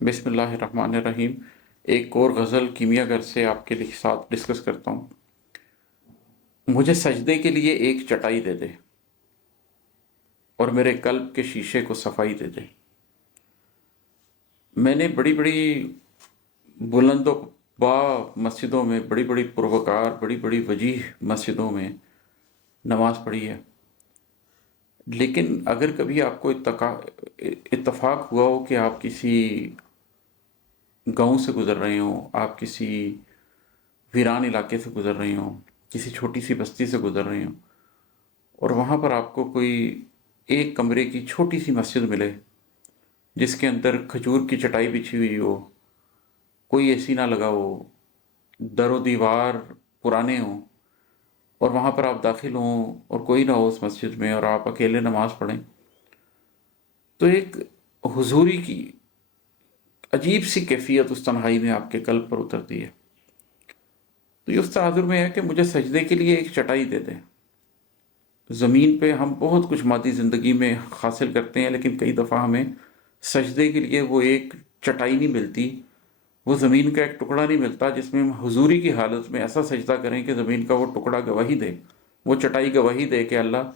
بسم اللہ الرحمن الرحیم۔ ایک اور غزل کیمیا گر سے آپ کے ساتھ ڈسکس کرتا ہوں۔ مجھے سجدے کے لیے ایک چٹائی دے دے اور میرے قلب کے شیشے کو صفائی دے دے۔ میں نے بڑی بڑی بلند و با مسجدوں میں، بڑی بڑی پروکار، بڑی بڑی وجیح مسجدوں میں نماز پڑھی ہے، لیکن اگر کبھی آپ کو اتفاق ہوا ہو کہ آپ کسی گاؤں سے گزر رہے ہوں، آپ کسی ویران علاقے سے گزر رہے ہوں، کسی چھوٹی سی بستی سے گزر رہے ہوں، اور وہاں پر آپ کو کوئی ایک کمرے کی چھوٹی سی مسجد ملے جس کے اندر کھجور کی چٹائی بچھی ہوئی ہو، کوئی اے سی نہ لگا ہو، در و دیوار پرانے ہوں، اور وہاں پر آپ داخل ہوں اور کوئی نہ ہو اس مسجد میں اور آپ اکیلے نماز پڑھیں، تو ایک حضوری کی عجیب سی کیفیت اس تنہائی میں آپ کے قلب پر اترتی ہے۔ تو یہ اس تعاذر میں ہے کہ مجھے سجدے کے لیے ایک چٹائی دے دیں۔ زمین پہ ہم بہت کچھ مادی زندگی میں حاصل کرتے ہیں، لیکن کئی دفعہ ہمیں سجدے کے لیے وہ ایک چٹائی نہیں ملتی، وہ زمین کا ایک ٹکڑا نہیں ملتا جس میں ہم حضوری کی حالت میں ایسا سجدہ کریں کہ زمین کا وہ ٹکڑا گواہی دے، وہ چٹائی گواہی دے کہ اللہ،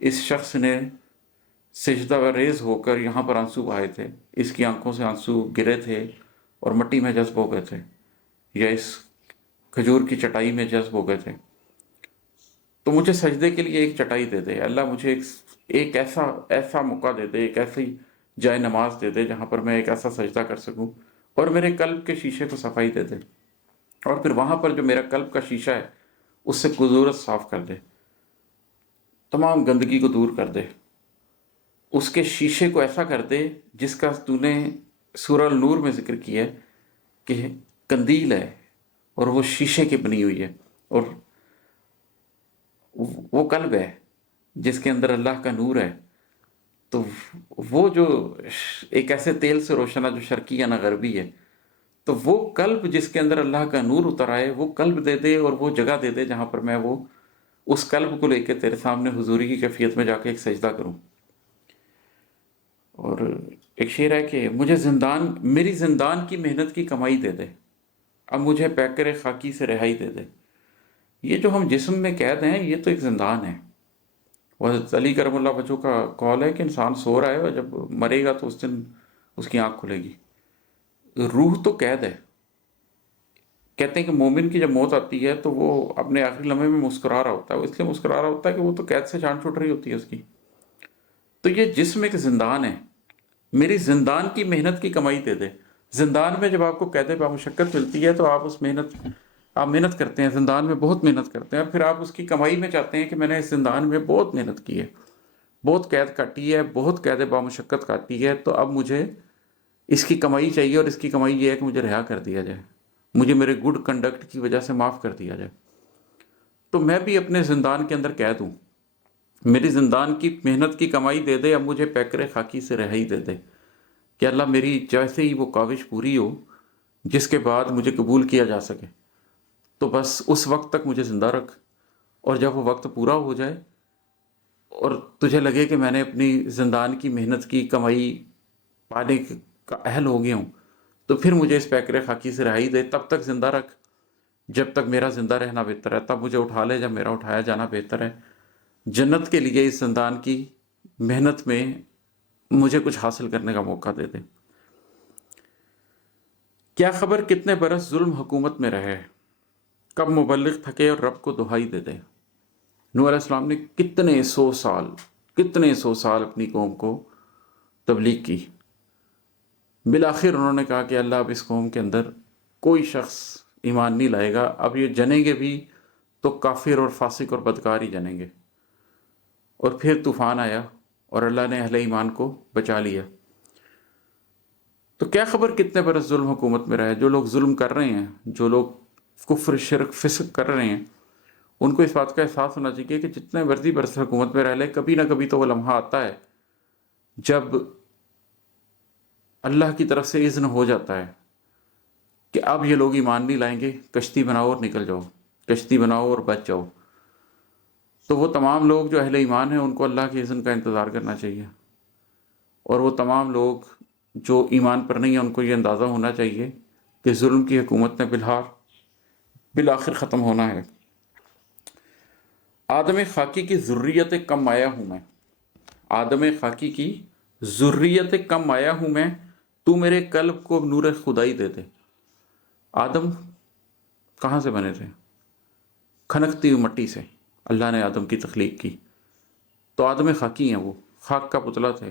اس شخص نے سجدہ ریز ہو کر یہاں پر آنسو بہائے تھے، اس کی آنکھوں سے آنسو گرے تھے اور مٹی میں جذب ہو گئے تھے، یا اس کھجور کی چٹائی میں جذب ہو گئے تھے۔ تو مجھے سجدے کے لیے ایک چٹائی دے دے اللہ، مجھے ایک ایسا موقع دے دے، ایک ایسی جائے نماز دے دے جہاں پر میں ایک ایسا سجدہ کر سکوں، اور میرے قلب کے شیشے کو صفائی دے دے، اور پھر وہاں پر جو میرا قلب کا شیشہ ہے اس سے قذورت صاف کر دے، تمام گندگی کو دور کر دے، اس کے شیشے کو ایسا کر دے جس کا تو نے سورہ النور میں ذکر کیا ہے کہ قندیل ہے اور وہ شیشے کی بنی ہوئی ہے، اور وہ قلب ہے جس کے اندر اللہ کا نور ہے۔ تو وہ جو ایک ایسے تیل سے روشن ہے جو شرقی ہے نہ غربی ہے، تو وہ قلب جس کے اندر اللہ کا نور اتر آئے، وہ قلب دے دے اور وہ جگہ دے دے جہاں پر میں وہ اس قلب کو لے کے تیرے سامنے حضوری کی کیفیت میں جا کے ایک سجدہ کروں۔ اور ایک شعر ہے کہ مجھے میری زندان کی محنت کی کمائی دے دے، اب مجھے پیکر خاکی سے رہائی دے دے۔ یہ جو ہم جسم میں قید ہیں، یہ تو ایک زندان ہے۔ حضرت علی کرم اللہ وجہ کا قول ہے کہ انسان سو رہا ہے اور جب مرے گا تو اس دن اس کی آنکھ کھلے گی۔ روح تو قید ہے۔ کہتے ہیں کہ مومن کی جب موت آتی ہے تو وہ اپنے آخری لمحے میں مسکرا رہا ہوتا ہے، وہ اس لیے مسکرا رہا ہوتا ہے کہ وہ تو قید سے جان چھوٹ رہی ہوتی ہے اس کی۔ تو یہ جسم ایک زندان ہے، میری زندان کی محنت کی کمائی دے دے۔ زندان میں جب آپ کو قید بامشقت ملتی ہے تو آپ آپ محنت کرتے ہیں، زندان میں بہت محنت کرتے ہیں، اور پھر آپ اس کی کمائی میں چاہتے ہیں کہ میں نے اس زندان میں بہت محنت کی ہے، بہت قید کاٹی ہے، بہت قید بامشقت کاٹی ہے، تو اب مجھے اس کی کمائی چاہیے، اور اس کی کمائی یہ ہے کہ مجھے رہا کر دیا جائے، مجھے میرے گڈ کنڈکٹ کی وجہ سے معاف کر دیا جائے۔ تو میں بھی اپنے زندان کے اندر قید ہوں، میری زندان کی محنت کی کمائی دے دے، اب مجھے پیکر خاکی سے رہائی دے دے کہ اللہ میری جیسے ہی وہ کاوش پوری ہو جس کے بعد مجھے قبول کیا جا سکے، تو بس اس وقت تک مجھے زندہ رکھ، اور جب وہ وقت پورا ہو جائے اور تجھے لگے کہ میں نے اپنی زندان کی محنت کی کمائی پانے کا اہل ہو گیا ہوں، تو پھر مجھے اس پیکر خاکی سے رہائی دے، تب تک زندہ رکھ جب تک میرا زندہ رہنا بہتر ہے، تب مجھے اٹھا لے جب میرا اٹھایا جانا بہتر ہے۔ جنت کے لیے اس زندان کی محنت میں مجھے کچھ حاصل کرنے کا موقع دے دے۔ کیا خبر کتنے برس ظلم حکومت میں رہے، کب مبلغ تھکے اور رب کو دہائی دے دے۔ نوح علیہ السلام نے کتنے سو سال اپنی قوم کو تبلیغ کی، بالآخر انہوں نے کہا کہ اللہ، اب اس قوم کے اندر کوئی شخص ایمان نہیں لائے گا، اب یہ جنیں گے بھی تو کافر اور فاسق اور بدکار ہی جنیں گے۔ اور پھر طوفان آیا اور اللہ نے اہل ایمان کو بچا لیا۔ تو کیا خبر کتنے برس ظلم حکومت میں رہے، جو لوگ ظلم کر رہے ہیں، جو لوگ کفر شرک فسق کر رہے ہیں، ان کو اس بات کا احساس ہونا چاہیے کہ جتنے مرضی برس حکومت میں رہ لے، کبھی نہ کبھی تو وہ لمحہ آتا ہے جب اللہ کی طرف سے اذن ہو جاتا ہے کہ اب یہ لوگ ایمان نہیں لائیں گے، کشتی بناؤ اور نکل جاؤ، کشتی بناؤ اور بچ جاؤ۔ تو وہ تمام لوگ جو اہل ایمان ہیں ان کو اللہ کے اذن کا انتظار کرنا چاہیے، اور وہ تمام لوگ جو ایمان پر نہیں ہے ان کو یہ اندازہ ہونا چاہیے کہ ظلم کی حکومت نے بالآخر ختم ہونا ہے۔ آدم خاکی کی ذریت کم مایہ ہوں میں، آدم خاکی کی ذریت کم مایہ ہوں میں، تو میرے قلب کو نور خدائی دے دے۔ آدم کہاں سے بنے تھے؟ کھنکتی ہوئی مٹی سے اللہ نے آدم کی تخلیق کی، تو آدم خاکی ہیں، وہ خاک کا پتلا تھے،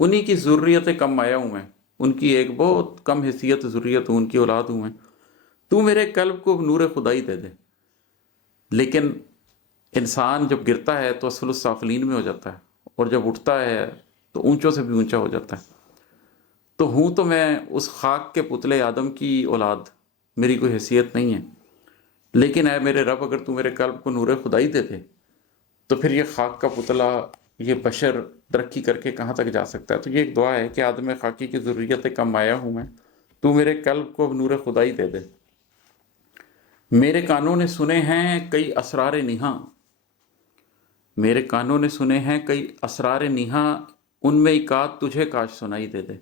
انہی کی ذریت کم مایہ ہوں میں، ان کی ایک بہت کم حیثیت ذریت ہوں، ان کی اولاد ہوں میں، تو میرے قلب کو نور خدائی دے دے۔ لیکن انسان جب گرتا ہے تو اسفل السافلین میں ہو جاتا ہے، اور جب اٹھتا ہے تو اونچوں سے بھی اونچا ہو جاتا ہے۔ تو ہوں تو میں اس خاک کے پتلے آدم کی اولاد، میری کوئی حیثیت نہیں ہے، لیکن اے میرے رب اگر تو میرے قلب کو نور خدائی دے دے تو پھر یہ خاک کا پتلا، یہ بشر ترقی کر کے کہاں تک جا سکتا ہے۔ تو یہ ایک دعا ہے کہ آدم خاکی کی ذریت کم مایہ ہوں میں، تو میرے قلب کو نور خدائی دے دے۔ میرے کانوں نے سنے ہیں کئی اسرار نہاں، میرے کانوں نے سنے ہیں کئی اسرار نہاں، ان میں ایک آدھ تجھے کاش سنائی دے دے۔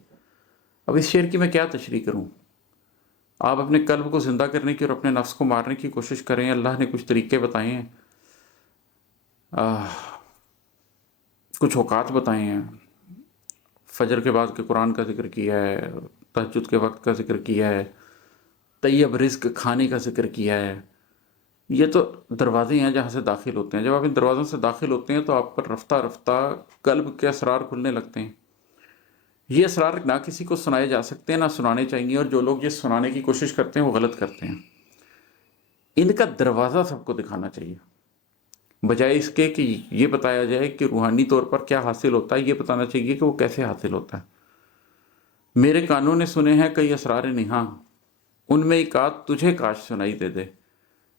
اب اس شعر کی میں کیا تشریح کروں؟ آپ اپنے قلب کو زندہ کرنے کی اور اپنے نفس کو مارنے کی کوشش کریں، اللہ نے کچھ طریقے بتائے ہیں، کچھ اوقات بتائے ہیں، فجر کے بعد کے قرآن کا ذکر کیا ہے، تہجد کے وقت کا ذکر کیا ہے، طیب رزق کھانے کا ذکر کیا ہے۔ یہ تو دروازے ہیں جہاں سے داخل ہوتے ہیں، جب آپ ان دروازوں سے داخل ہوتے ہیں تو آپ پر رفتہ رفتہ قلب کے اسرار کھلنے لگتے ہیں۔ یہ اسرار نہ کسی کو سنائے جا سکتے ہیں، نہ سنانے چاہیے، اور جو لوگ یہ سنانے کی کوشش کرتے ہیں وہ غلط کرتے ہیں۔ ان کا دروازہ سب کو دکھانا چاہیے، بجائے اس کے کہ یہ بتایا جائے کہ روحانی طور پر کیا حاصل ہوتا ہے، یہ بتانا چاہیے کہ وہ کیسے حاصل ہوتا ہے۔ میرے کانوں نے سنے ہیں کئی اسرار نہاں، ان میں ایک آدھ تجھے کاش سنائی دے دے۔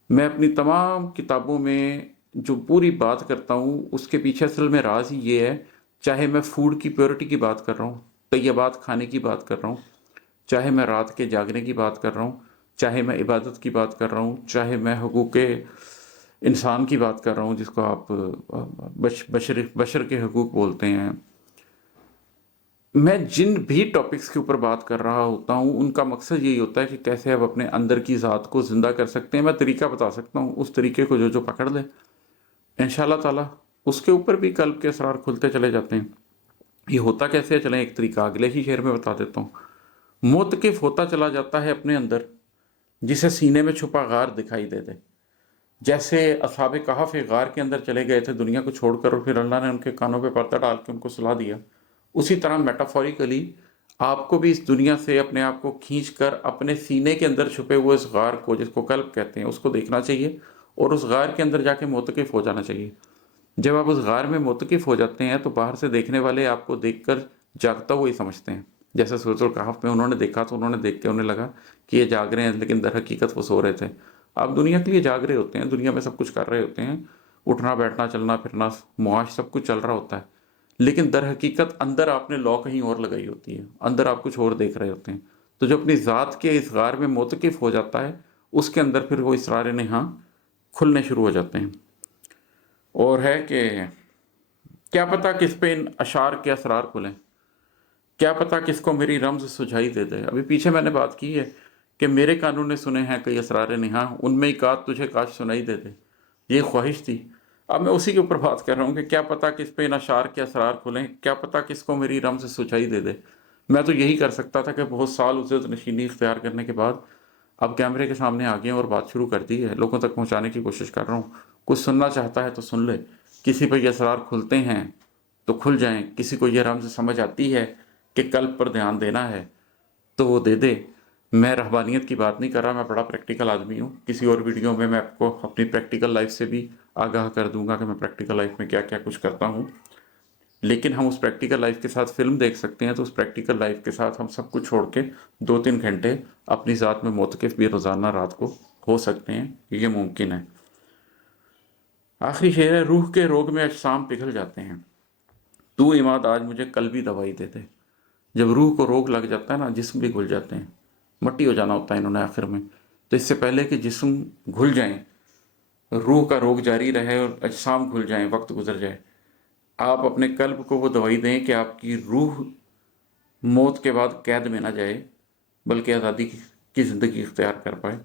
میں اپنی تمام کتابوں میں جو پوری بات کرتا ہوں اس کے پیچھے اصل میں راز ہی یہ ہے، چاہے میں فوڈ کی پیورٹی کی بات کر رہا ہوں، طیبات کھانے کی بات کر رہا ہوں، چاہے میں رات کے جاگنے کی بات کر رہا ہوں، چاہے میں عبادت کی بات کر رہا ہوں، چاہے میں حقوق انسان کی بات کر رہا ہوں جس کو آپ بشر کے حقوق بولتے ہیں، میں جن بھی ٹاپکس کے اوپر بات کر رہا ہوتا ہوں ان کا مقصد یہی ہوتا ہے کہ کیسے آپ اپنے اندر کی ذات کو زندہ کر سکتے ہیں۔ میں طریقہ بتا سکتا ہوں، اس طریقے کو جو پکڑ لے انشاءاللہ تعالیٰ اس کے اوپر بھی قلب کے اسرار کھلتے چلے جاتے ہیں۔ یہ ہوتا کیسے ہے، چلیں ایک طریقہ اگلے ہی شعر میں بتا دیتا ہوں۔ موتقف ہوتا چلا جاتا ہے اپنے اندر، جسے سینے میں چھپا غار دکھائی دے دے۔ جیسے اصحاب کہف غار کے اندر چلے گئے تھے دنیا کو چھوڑ کر، اور پھر اللہ نے ان کے کانوں پہ پردہ ڈال کے ان کو سلا دیا، اسی طرح میٹافوریکلی آپ کو بھی اس دنیا سے اپنے آپ کو کھینچ کر اپنے سینے کے اندر چھپے ہوئے اس غار کو، جس کو قلب کہتے ہیں، اس کو دیکھنا چاہیے، اور اس غار کے اندر جا کے موتقف ہو جانا چاہیے۔ جب آپ اس غار میں موتقف ہو جاتے ہیں تو باہر سے دیکھنے والے آپ کو دیکھ کر جاگتا ہوا ہی سمجھتے ہیں، جیسے سورۃ الکہف میں انہوں نے دیکھا تو انہوں نے دیکھ کے انہیں لگا کہ یہ جاگ رہے ہیں، لیکن در حقیقت وہ سو رہے تھے۔ آپ دنیا کے لیے جاگ رہے ہوتے ہیں، دنیا میں سب کچھ کر رہے ہوتے ہیں، اٹھنا بیٹھنا چلنا پھرنا معاش سب کچھ چل رہا ہوتا ہے، لیکن در حقیقت اندر آپ نے لا کہیں اور لگائی ہوتی ہے، اندر آپ کچھ اور دیکھ رہے ہوتے ہیں۔ تو جو اپنی ذات کے اس غار میں موتقف ہو جاتا ہے، اس کے اندر پھر وہ اسرار نہاں کھلنے شروع ہو جاتے ہیں۔ اور ہے کہ کیا پتہ کس پہ ان اشعار کے اسرار کھلیں، کیا پتہ کس کو میری رمز سجھائی دے دے۔ ابھی پیچھے میں نے بات کی ہے کہ میرے کانوں نے سنے ہیں کئی اسرار نہاں، ان میں ایک آدھ تجھے کاش سنائی دے دے، یہ خواہش تھی۔ اب میں اسی کے اوپر بات کر رہا ہوں کہ کیا پتہ کس پہ ان اشعار کے اسرار کھلیں، کیا پتہ کس کو میری رمز سجھائی دے دے۔ میں تو یہی کر سکتا تھا کہ بہت سال عزت نشینی اختیار کرنے کے بعد اب کیمرے کے سامنے آ گئے اور بات شروع کر دی ہے، لوگوں تک پہنچانے کی کوشش کر رہا ہوں۔ کچھ سننا چاہتا ہے تو سن لے، کسی پہ یہ اسرار کھلتے ہیں تو کھل جائیں، کسی کو یہ رمز سمجھ آتی ہے کہ قلب پر دھیان دینا ہے تو وہ دے دے۔ میں رہبانیت کی بات نہیں کر رہا، میں بڑا پریکٹیکل آدمی ہوں، کسی اور ویڈیو میں آپ کو اپنی پریکٹیکل لائف سے بھی آگاہ کر دوں گا کہ میں پریکٹیکل لائف میں کیا کیا کچھ کرتا ہوں۔ لیکن ہم اس پریکٹیکل لائف کے ساتھ فلم دیکھ سکتے ہیں، تو اس پریکٹیکل لائف کے ساتھ ہم سب کچھ چھوڑ کے 2-3 گھنٹے اپنی ذات میں موتقف بھی روزانہ رات کو ہو سکتے ہیں، یہ ممکن ہے۔ آخری شعر ہے، روح کے روگ میں اجسام پگھل جاتے ہیں، تو عماد آج مجھے قلبی دوائی دے دے۔ جب روح کو روگ لگ جاتا ہے نا، جسم بھی گھل جاتے ہیں، مٹی ہو جانا ہوتا ہے انہوں نے آخر میں۔ تو اس سے پہلے کہ جسم گھل جائیں، روح کا روگ جاری رہے اور اجسام گھل جائیں، وقت گزر جائے، آپ اپنے قلب کو وہ دوائی دیں کہ آپ کی روح موت کے بعد قید میں نہ جائے بلکہ آزادی کی زندگی اختیار کر پائے،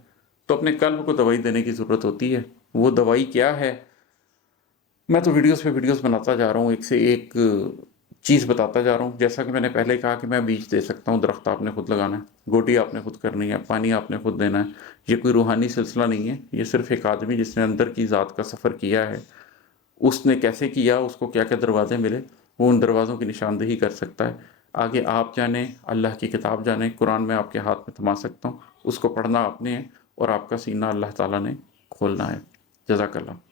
تو اپنے قلب کو دوائی دینے کی ضرورت ہوتی ہے۔ وہ دوائی کیا ہے؟ میں تو ویڈیوز پہ ویڈیوز بناتا جا رہا ہوں، ایک سے ایک چیز بتاتا جا رہا ہوں۔ جیسا کہ میں نے پہلے کہا کہ میں بیج دے سکتا ہوں، درخت آپ نے خود لگانا ہے، گوٹی آپ نے خود کرنی ہے، پانی آپ نے خود دینا ہے۔ یہ کوئی روحانی سلسلہ نہیں ہے، یہ صرف ایک آدمی جس نے اندر کی ذات کا سفر کیا ہے، اس نے کیسے کیا، اس کو کیا کیا دروازے ملے، وہ ان دروازوں کی نشاندہی کر سکتا ہے۔ آگے آپ جانیں، اللہ کی کتاب جانیں، قرآن میں آپ کے ہاتھ میں تھما سکتا ہوں، اس کو پڑھنا آپ نے ہے، اور آپ کا سینہ اللہ تعالیٰ نے کھولنا ہے۔ جزاک اللہ۔